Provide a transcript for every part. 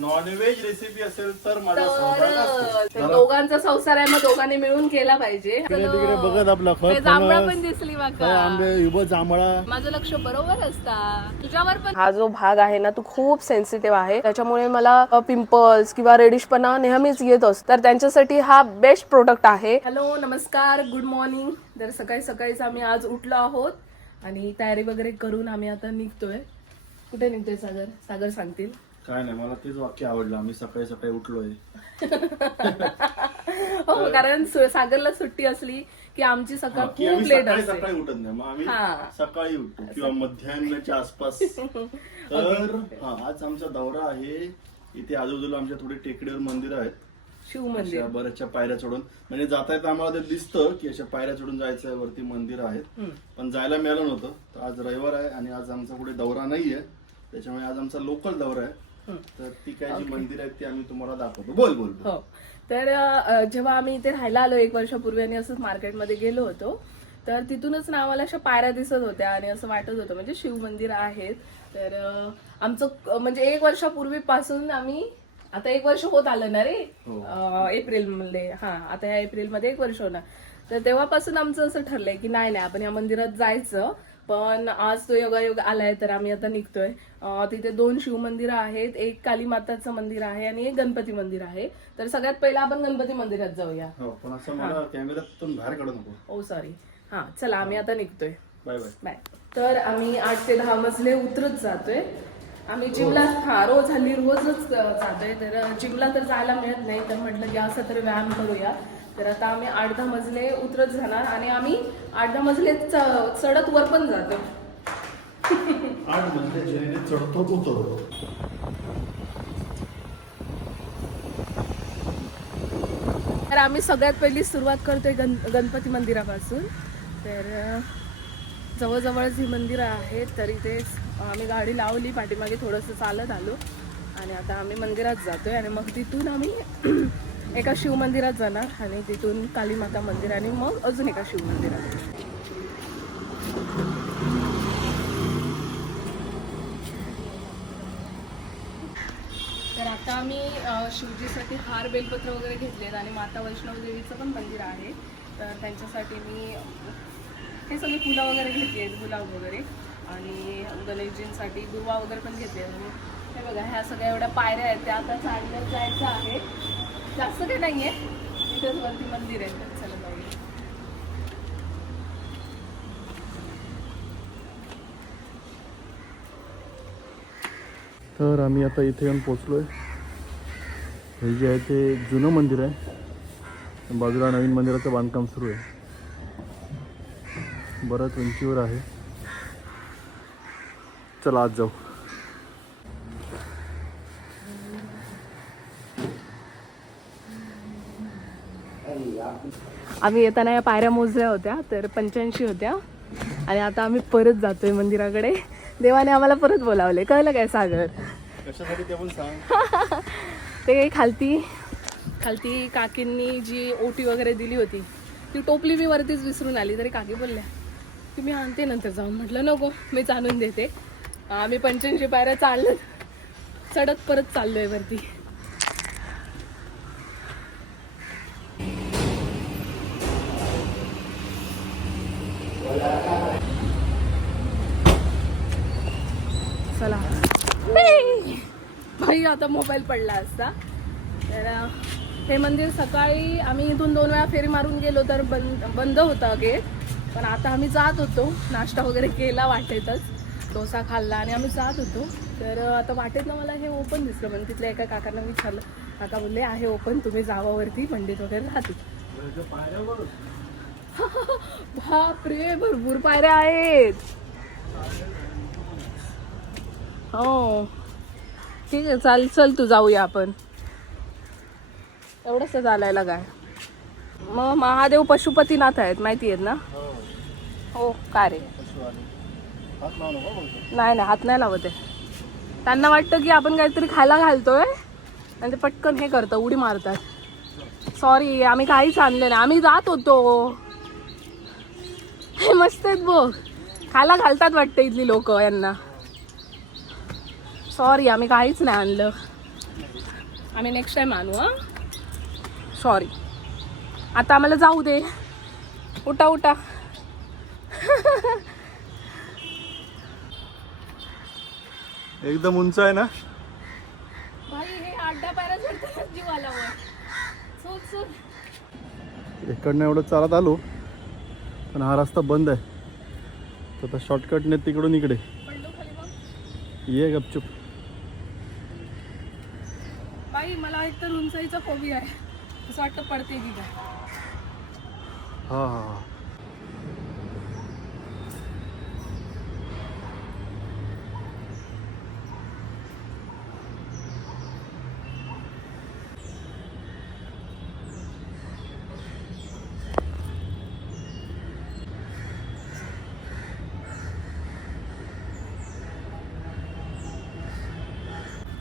Non veg recipe असेल तर माझा सहभाग तर दोघांचा संसार आहे, मग दोघांनी मिळून केला पाहिजे. तिकडे बघत आपला जांभळा पण दिसली माका. आंबे जांभळा. माझं लक्ष बरोबर असता तुझ्यावर पण. हा जो भाग आहे ना तो खूप सेन्सिटिव्ह आहे, त्याच्यामुळे मला पिंपल्स किंवा रेडिशपणा नेहमीच येत असतो. तर त्यांच्यासाठी हा बेस्ट प्रोडक्ट आहे. हॅलो नमस्कार, गुड मॉर्निंग. तर सकाळी सकाळीच आम्ही आज उठलो आहोत आणि तयारी वगैरे करून आम्ही आता निघतोय. कुठे निघतोय सागर? सागर सांगतील. काय नाही, मला तेच वाक्य आवडलं. आम्ही सकाळी सकाळी उठलोय. हो, कारण सागरला सुट्टी असली की आमची सकाळ खूप लेट असते. सकाळी उठत नाही, मग आम्ही सकाळी उठतो किंवा मध्यान्हाच्या आसपास. तर आज आमचा दौरा आहे. इथे आजूबाजूला आमच्या थोडे टेकडीवर मंदिर आहेत, शिव मंदिर. बऱ्याचशा पायऱ्या चढून, म्हणजे जाता येता आम्हाला ते दिसतं की अशा पायऱ्या चढून जायचं, वरती मंदिर आहेत. पण जायला मिळालं नव्हतं. तर आज रविवार आहे आणि आज आमचा कुठे दौरा नाहीये, त्याच्यामुळे आज आमचा लोकल दौरा आहे. तर ती काय जी मंदिर आहेत ती आम्ही तुम्हाला दाखवतो. बोल. हो, तर जेव्हा आम्ही इथे राहायला आलो 1 वर्षापूर्वी आणि असंच मार्केटमध्ये गेलो होतो, तर तिथूनच ना आम्हाला अशा पायऱ्या दिसत होत्या आणि असं वाटत होतं म्हणजे शिव मंदिर आहेत. तर आमचं म्हणजे 1 वर्षापूर्वीपासून आम्ही, आता 1 वर्ष होत आलं ना रे, एप्रिलमध्ये. आता ह्या एप्रिलमध्ये 1 वर्ष होणार. तर तेव्हापासून आमचं असं ठरलंय की नाही आपण या मंदिरात जायचं. पण आज तो योगायोग आलाय तर आम्ही आता निघतोय. तिथे 2 शिव मंदिर आहेत, एक काली माताचं मंदिर आहे आणि एक गणपती मंदिर आहे. तर सगळ्यात पहिला आपण गणपती मंदिरात जाऊया. पण असं मला कॅमेऱ्यातून बाहेर काढू नको. Oh sorry. चला आम्ही आता निघतोय. Bye bye bye. तर आम्ही 8 ते 10 मजले उतरत जातोय. आम्ही जिमला रोजच जातोय. तर जिमला तर जायला मिळत नाही, तर म्हटलं की असं तर व्यायाम करूया. तर आता आम्ही 8-10 मजले उतरत जाणार आणि आम्ही 8-10 मजले चढत वर पण जातो. 8 मजले चढतो उतरतो. तर आम्ही सगळ्यात पहिली सुरुवात करतोय गणपती मंदिरापासून. तर जवळजवळच ही मंदिरं आहेत. तर इथेच आम्ही गाडी लावली, पाठीमागे थोडंसं चालत आलो आणि आता आम्ही मंदिरात जातोय. आणि मग तिथून आम्ही एका शिव मंदिरात जाणार आणि तिथून काली माता मंदिर आणि मग अजून एका शिव मंदिरात. तर आता आम्ही शिवजीसाठी हार बेलपत्र वगैरे घेतलेत आणि माता वैष्णव देवीचं पण मंदिर आहे. तर त्यांच्यासाठी मी हे सगळे फुलं वगैरे घेतली आहेत, गुलाब वगैरे, आणि गणेशजींसाठी दुर्वा वगैरे पण घेतले. आणि हे बघा, ह्या सगळ्या एवढ्या पायऱ्या आहेत त्या आता चालत जायचं आहे. जास्त काही नाहीये, इथेच वरती मंदिर आहे. तर चला जाऊया. तर आम्ही आता इथे येऊन पोचलोय. हे जे आहे ते जुनं मंदिर आहे, बाजूला नवीन मंदिराचं बांधकाम सुरू आहे. बरंच उंचीवर आहे. चला आज जाऊ. आम्ही येताना या पायऱ्या मोजल्या होत्या, तर 85 होत्या आणि आता आम्ही परत जातोय मंदिराकडे. देवाने आम्हाला परत बोलावले. कळलं काय सागर? कशासाठी ते पण सांग. ते खालती काकींनी जी ओटी वगैरे दिली होती ती टोपली मी वरतीच विसरून आली. तरी काकी बोलल्या की मी आणते नंतर जाऊन. म्हटलं नको, मीच आणून देते. आम्ही 85 पायऱ्या चढत परत चाललोय वरती. चला भाई, आता मोबाईल पडला असता. तर हे मंदिर सकाळी आम्ही इथून 2 वेळा फेरी मारून गेलो तर बंद होता गेट. पण आता आम्ही जात होतो, नाश्ता वगैरे केला वाटेतच, डोसा खाल्ला आणि आम्ही जात होतो. तर आता वाटेत ना मला हे ओपन दिसलं. पण तिथल्या एका काकांना विचारलं, काका बोलले आहे ओपन, तुम्ही जावावरती पंडित वगैरे राहतील. बापरे, भरपूर पायऱ्या आहेत. हो ठीक आहे, चल तू जाऊया आपण. एवढंच चालायला काय. मग महादेव पशुपतीनाथ आहेत, माहिती आहेत ना? हो का रे? नाही हात नाही लावत आहे. त्यांना वाटतं की आपण काहीतरी खायला घालतोय आणि ते पटकन हे करतं, उडी मारतात. सॉरी, आम्ही काहीच आणलं नाही, आम्ही जात होतो. हे मस्त आहेत बघ, खायला घालतात वाटतं इथली लोक यांना. सॉरी, आम्ही काहीच नाही आणलं. आम्ही नेक्स्ट टाइम आणू. हा सॉरी, आता आम्हाला जाऊ दे. उठा उठा. एकदम उंच आहे ना. भाई हे अड्डा पायऱ्या चढताना जीव आला वर. चल चल. इकडनं एवढं चालत आलो पण हा रस्ता बंद आहे, तर आता शॉर्टकटने तिकडून इकडे पडलो खाली मग. ये गपचूप. बाई मला एक तर उंचाईचा फोबिया आहे, असं वाटतं पडते की काय. हा हा हा.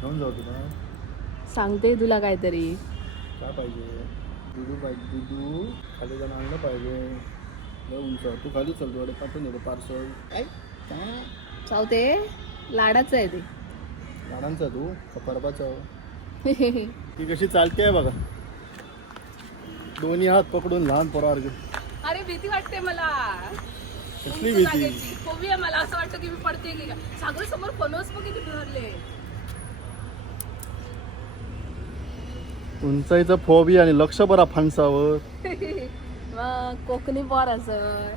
घेऊन जाऊ तुला. सांगते तुला काहीतरी. काय पाहिजे? दुधू पाहिजे. दुधू खाली जाऊन आणलं पाहिजे. लय उंच तू खाली चल, थोडे पाठवून देतो पार्सल. काय चावते. लाडाचं आहे ते. लाडांचा तू का परबाचा? ती कशी चालते आहे बघा, दोन्ही हात पकडून लहान पोरावर. अरे भीती वाटते मला. कसली भीती? फोबिया मला. असं वाटतं की मी पडते की काय. सागर समोर फणस पण किती भरले. उंचाईचा फोबिया आणि लक्ष बरा फणसावर. मग कोकणी पोर असं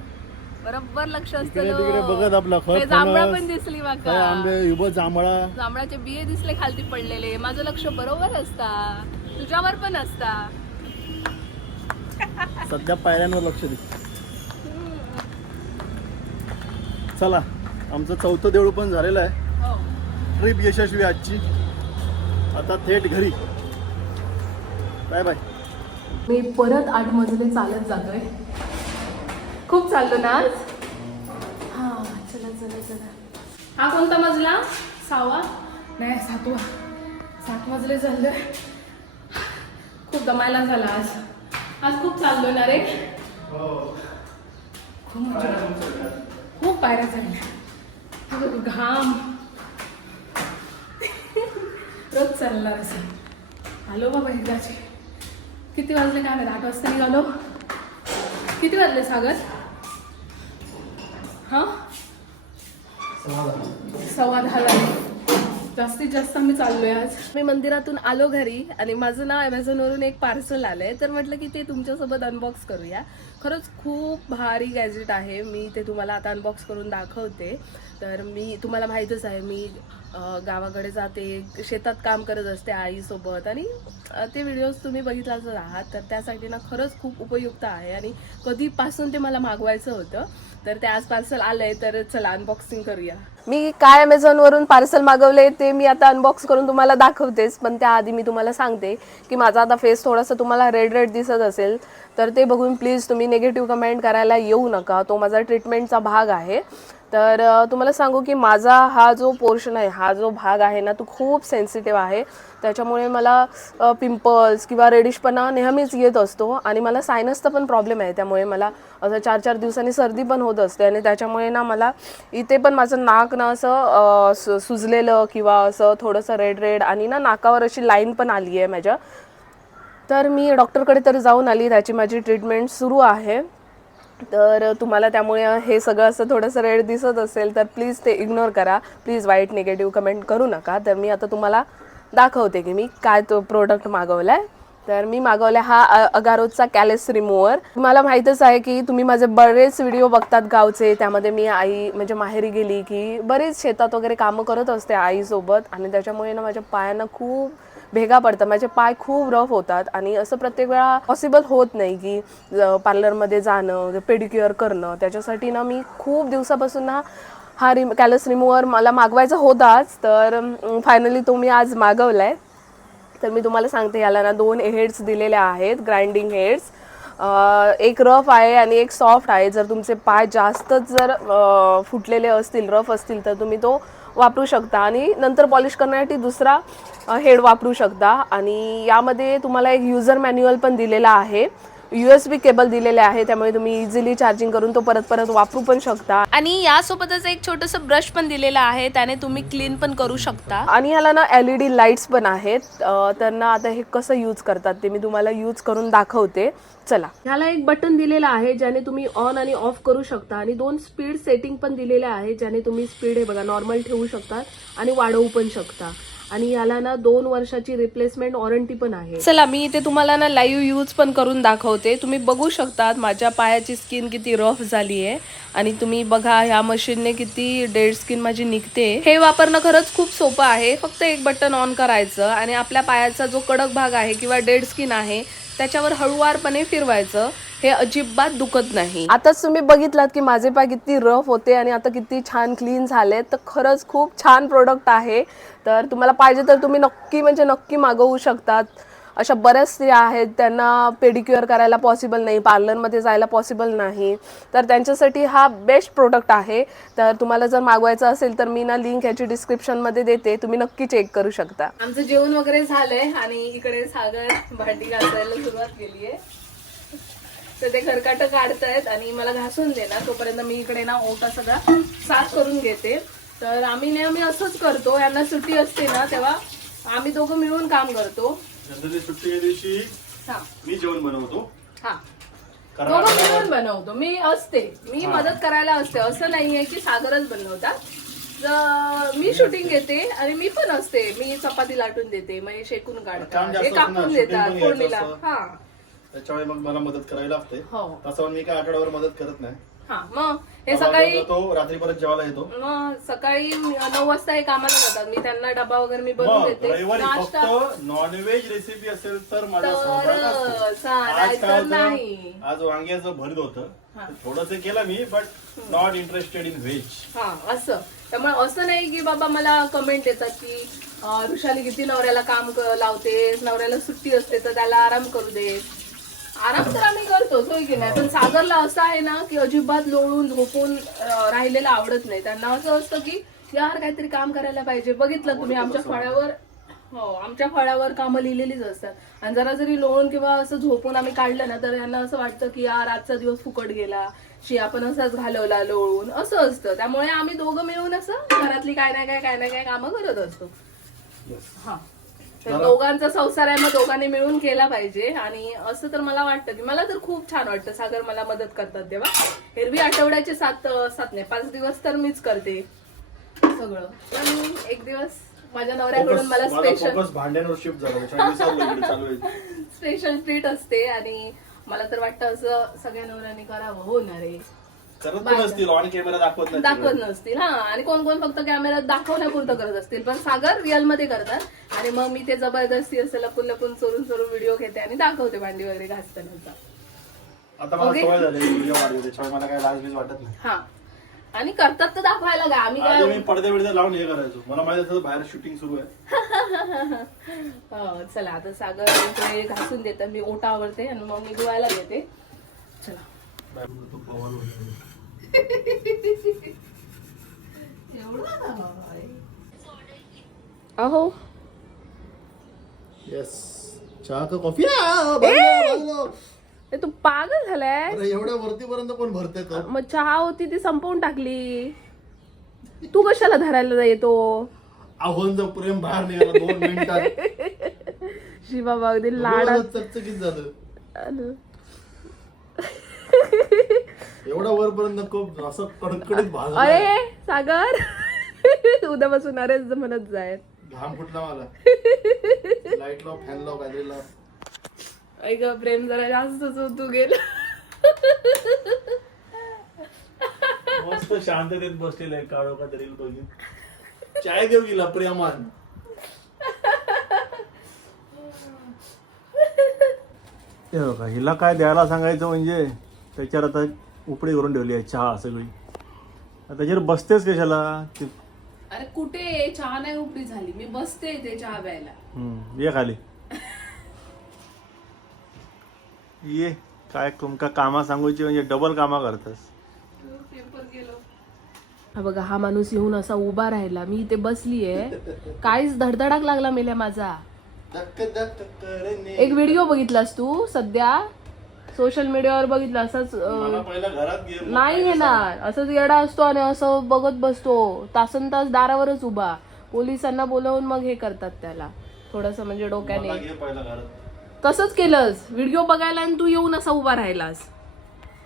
बरोबर लक्ष तिकडे तिकडे बघत आपला असतं. जांभळा पण दिसली काय बघा. आंबे उभं जांभळा. जांभळाचे बिये दिसले खालती पडलेले. माझं लक्ष बरोबर असता, तुझ्यावर पण असता. सध्या पायऱ्यांवर लक्ष दे. चला, आमचं 4थं देऊळ पण झालेलं आहे. हो. ट्रिप यशस्वी आजची. आता थेट घरी. Bye bye. मी परत 8 मजले चालत जातोय. खूप चाललो ना आज. हा चला चला चला. हा कोणता मजला? 6वा नाही 7वा. 7 मजले चाललोय. खूप दमायला झाला आज. आज खूप चाललो ना रे. खूप पायऱ्या चालल्या. घाम रोज चालणार असं. आलो बाबा एकदाचे. किती वाजले काय माहिती. 8 वाजता निघालो. किती वाजले सागर? हा 10:15 झाले. जास्तीत जास्त आम्ही चाललोय आज. मी मंदिरातून आलो घरी आणि माझं ना ॲमेझॉनवरून एक पार्सल आलंय, तर म्हटलं की ते तुमच्यासोबत अनबॉक्स करूया. खरंच खूप भारी गॅजेट आहे. मी ते तुम्हाला आता अनबॉक्स करून दाखवते. तर मी तुम्हाला माहीतच आहे, मी गावाकडे जाते, शेतात काम करत असते आईसोबत, आणि ते व्हिडिओज तुम्ही बघितलाच आहात. तर त्यासाठी ना खरंच खूप उपयुक्त आहे आणि कधीपासून ते मला मागवायचं होतं. तर ते आज पार्सल आलंय, तर चला अनबॉक्सिंग करूया. मी काय ॲमेझॉनवरून पार्सल मागवले ते मी आता अनबॉक्स करून तुम्हाला दाखवतेच, पण त्याआधी मी तुम्हाला सांगते की माझा आता फेस थोडासा तुम्हाला रेड रेड दिसत असेल तर ते बघून प्लीज तुम्ही निगेटिव्ह कमेंट करायला येऊ नका. तो माझा ट्रीटमेंटचा भाग आहे. तर तुम्हाला सांगू की माझा हा जो पोर्शन आहे, हा जो भाग आहे ना, तो खूप सेन्सिटिव्ह आहे. त्याच्यामुळे मला पिंपल्स किंवा रेडिशपणा नेहमीच येत असतो आणि मला सायनसचा पण प्रॉब्लेम आहे. त्यामुळे मला असं 4-4 दिवसांनी सर्दी पण होत असते आणि त्याच्यामुळे ना मला इथे पण माझं नाक ना असं सुजलेलं किंवा असं थोडंसं रेड रेड आणि ना नाकावर अशी लाईन पण आली आहे माझ्या. तर मी डॉक्टरकडे तर जाऊन आली, त्याची माझी ट्रीटमेंट सुरू आहे. तर तुम्हाला त्यामुळे हे सगळं असं थोडंसं रेड दिसत असेल तर प्लीज ते इग्नोर करा. प्लीज वाईट निगेटिव्ह कमेंट करू नका. तर मी आता तुम्हाला दाखवते की मी काय तो प्रोडक्ट मागवला आहे. तर मी मागवला हा अगारोचा कॅलेस रिमूव्हर. मला माहीतच आहे की तुम्ही माझे बरेच व्हिडिओ बघतात गावचे. त्यामध्ये मी आई म्हणजे माहेरी गेली की बरेच शेतात वगैरे कामं करत असते आईसोबत आणि त्याच्यामुळे ना माझ्या पायांना खूप भेगा पडतात. माझे पाय खूप रफ होतात आणि असं प्रत्येक वेळा पॉसिबल होत नाही की पार्लरमध्ये जाणं, पेडिक्युअर करणं. त्याच्यासाठी ना मी खूप दिवसापासून ना हा कॅलेस रिमूव्हर मला मागवायचा होताच. तर फायनली तो मी आज मागवला आहे. तर मी तुम्हाला सांगते, याला ना 2 हेड्स दिलेल्या आहेत, ग्राइंडिंग हेड्स. एक रफ आहे आणि एक सॉफ्ट आहे. जर तुमचे पाय जास्तच जर फुटलेले असतील, रफ असतील तर तुम्ही तो वापरू शकता आणि नंतर पॉलिश करण्यासाठी दुसरा हेड वापरू शकता. आणि यामध्ये तुम्हाला एक युजर मॅन्युअल पण दिलेला आहे. USB केबल दिलेले आहे, त्यामुळे तुम्ही इझिली चार्जिंग करून तो परत परत वापरू पण शकता. आणि यासोबतच एक छोटंसं ब्रश पण दिलेलं आहे, त्याने तुम्ही क्लीन पण करू शकता. आणि ह्याला ना LED लाईट्स पण आहेत. तर ना आता हे कसं यूज करतात ते मी तुम्हाला यूज करून दाखवते. चला, ह्याला एक बटन दिलेलं आहे ज्याने तुम्ही ऑन आणि ऑफ करू शकता आणि 2 स्पीड सेटिंग पण दिलेल्या आहे, ज्याने तुम्ही स्पीड हे बघा नॉर्मल ठेवू शकता आणि वाढवू पण शकता. आणि याला ना 2 वर्षाची रिप्लेसमेंट वॉरंटी पण आहे. चला, मी इथे तुम्हाला ना लाईव्ह यूज पण करून दाखवते. तुम्ही बघू शकता माझ्या पायाची स्किन किती रफ झाली आहे आणि तुम्ही बघा ह्या मशीनने किती डेड स्किन माझी निघते. हे वापरणं खरंच खूप सोपं आहे. फक्त एक बटन ऑन करायचं आणि आपल्या पायाचा जो कडक भाग आहे किंवा डेड स्किन आहे त्याच्यावर हळूवारपणे फिरवायचं. हे अजिबात दुखत नाही. आताच तुम्ही बघितलात की माझे पाय किती रफ होते आणि आता किती छान क्लीन झाले. तर खरंच खूप छान प्रोडक्ट आहे. तर तुम्हाला पाहिजे तर तुम्ही नक्की मागवू शकतात. अशा बऱ्याच स्त्रिया आहेत त्यांना पेडिक्युअर करायला पॉसिबल नाही, पार्लरमध्ये जायला पॉसिबल नाही, तर त्यांच्यासाठी हा बेस्ट प्रोडक्ट आहे. तर तुम्हाला जर मागवायचं असेल तर मी ना लिंक याची डिस्क्रिप्शनमध्ये देते, तुम्ही नक्की चेक करू शकता. आमचं जेवण वगैरे झालंय आणि इकडे सागर भांडी घासायला सुरुवात केली आहे. तर ते खरकाटं काढतायत आणि मला घासून दे ना, तोपर्यंत मी इकडे ना ओटा सगळा साफ करून घेते. तर आम्ही नेहमी असंच करतो, यांना सुट्टी असते ना तेव्हा आम्ही दोघं मिळून काम करतो. जनरली सुट्टीच्या दिवशी मी जेवण बनवतो. दोघं मिळून बनवतो. मी मदत करायला असते, असं नाहीये की सागरच बनवतात. मी शूटिंग घेते आणि मी पण असते. मी चपाती लाटून देते, मग शेकून काढतात, हे कापून देतात फोडणीला. त्याच्यामुळे मग मला मदत करावी लागते. तसं मी काय आठवड्यावर मदत करत नाही. मग हे सकाळी रात्री परत जेवायला येतो. मग सकाळी 9 वाजता हे कामाला जातात. मी त्यांना डबा वगैरे मी बनवून देते. नाश्ता नॉनव्हेज रेसिपी असेल तर माझ्या नाही. आज वांग्याचं भरीत होतं, थोडंसं केलं मी, but not interested in veg. असं त्यामुळे असं नाही की बाबा मला कमेंट येतात की ऋषाली किती नवऱ्याला काम लावते, नवऱ्याला सुट्टी असते तर त्याला आराम करू दे. आराम तर आम्ही करतोच, होय की नाही. पण सागरला असं आहे ना की अजिबात लोळून झोपून राहिलेलं आवडत नाही. त्यांना असं असतं की यार काहीतरी काम करायला पाहिजे. बघितलं तुम्ही आमच्या फळ्यावर कामं लिहिलेलीच असतात. आणि जरा जरी लोळून किंवा असं झोपून आम्ही काढलं ना तर यांना असं वाटतं की यार आजचा दिवस फुकट गेला, आपण असाच घालवला लोळून, असं असतं. त्यामुळे आम्ही दोघं मिळून असं घरातली काय ना काय कामं करत असतो. तर दोघांचा संसार आहे, मग दोघांनी मिळून केला पाहिजे. आणि असं तर मला वाटतं की मला तर खूप छान वाटतं सागर मला मदत करतात तेव्हा. एरवी आठवड्याचे 5 दिवस तर मीच करते सगळं, पण एक दिवस माझ्या नवऱ्याकडून मला स्पेशल ट्रीट असते. आणि मला तर वाटतं असं सगळ्या नवऱ्यांनी करावं. होणार आहे, दाखवत नसतील. आणि कोण फक्त कॅमेऱ्यात दाखवण्यापुरतं करत असतील, पण सागर रिअल मध्ये करतात. आणि मग मी ते जबरदस्ती असं लपून चोरून व्हिडिओ घेते आणि दाखवते भांडी वगैरे घासताना. आणि करतात तर दाखवायला काय, आम्ही काय पडदे बिडदे लावून हे करायचो. मला माहिती असतं बाहेर शूटिंग सुरू आहे. चला आता सागर इकडे घासून देतात, मी ओटा आवडते आणि मग मी धुवायला घेते. चला अहो येस, चहा का कॉफी? तू पागल झालाय. एवढ्या वरतीपर्यंत कोण भरते? मग चहा होती ती संपवून टाकली. तू कशाला धरायला येतो? आव्हानचं प्रेम बाहेर निघाला 2 मिनिटात. शिवा अगदी लाडात चकचकीत झालं. एवढा वरपर्यंत खूप असं कडकडीत भाजलं. अरे सागर उद्यापासून अरेच म्हणत जाय. घाम फुटला मला. लाईट लाव, फॅन लाव, काहीतरी लाव. ऐक प्रेम जरा जास्तच तू गेला. मस्त शांततेत बसलेलं आहे, काढो का तरी बघून. चाय देऊ गेला प्रेमान. हिला काय द्यायला सांगायचं म्हणजे त्याच्यावर आता उपडी करून ठेवली आहे चहा सगळी. त्याच्यावर बसतेच कशाला? अरे कुठे चहा नाही उपडी झाली, मी बसते ते चहा प्यायला. ये खाली ये. काय तुमका कामा सांगूची म्हणजे डबल कामा करतास. हा बघा, हा माणूस येऊन असा उभा राहिला, मी इथे बसलीये, काहीच धडधडाक लागला मेल्या माझा. एक व्हिडिओ बघितलास तू सध्या? सोशल मीडियावर बघितलं असंच मला पहिला घरात घे मग नाही येणार, असंच येडा असतो आणि असं बघत बसतो तासन तास दारावरच उभा, पोलिसांना बोलवून मग हे करतात त्याला थोडस म्हणजे डोक्याने. मला घे पहिला घरात. तसंच केलंस व्हिडिओ बघायला आणि तू येऊन असा उभा राहिलास.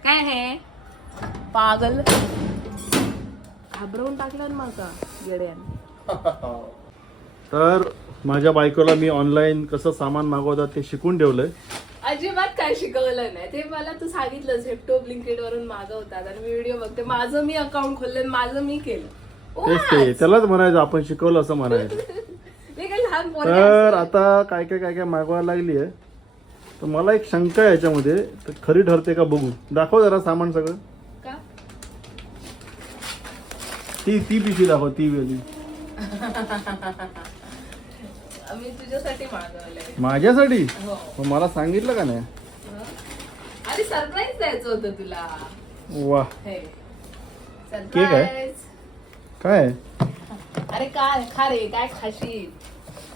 काय हे पागल, घाबरवून टाकलं ना माका येड्याने. तर माझ्या बायकोला मी ऑनलाईन कसं सामान मागवतात ते शिकून ठेवलंय. अजिबात काय शिकवलं नाही ते मला. तू सांगितलं झेप्टो ब्लिंकिट वरून मागवतात आणि मी व्हिडिओ बघते. माझं मी अकाउंट खोललं, माझं मी केलं. तेच ते, त्यालाच म्हणायचं आपण शिकवलं असं म्हणायचं. मी काय लहान पोरगी तर आता काय काय काय काय मागवायला लागली आहे. तर मला एक शंका आहे याच्यामध्ये, तर खरी ठरते का बघू. दाखव जरा सामान सगळं. का? ती पिशवी दाखव, ती वेळी. मी तुझ्यासाठी मागवलंय. माझ्यासाठी? हो. मग मला सांगितलं का नाही? अरे सरप्राईज द्यायचं होतं तुला. वा, हे केक आहे? सरप्राईज. काय अरे काय खा रे, काय खाशील?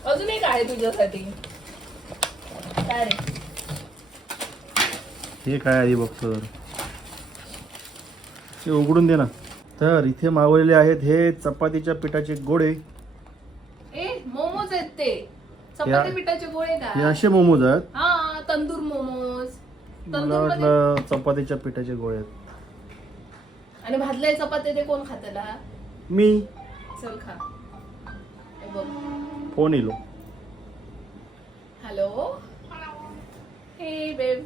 अजून एक आहे तुझ्यासाठी. काय रे? हे काय आधी बघतो जरा. ते उघडून दे ना. तर इथे मागवलेले आहेत हे चपातीच्या पिठाचे गोळे. ए मोमोज आहेत ते, चपाती पिठाचे गोळे हे का? असे मोमोज आहेत. हा तंदूर मोमोज. मला तंदूर मध्ये वाटलं चपातीच्या पिठाचे गोळे आहेत. आणि भाजले चपाती ते कोण खातला? मी. चल खा. हे बघ. Phone yellow. हॅलो. हे बेब.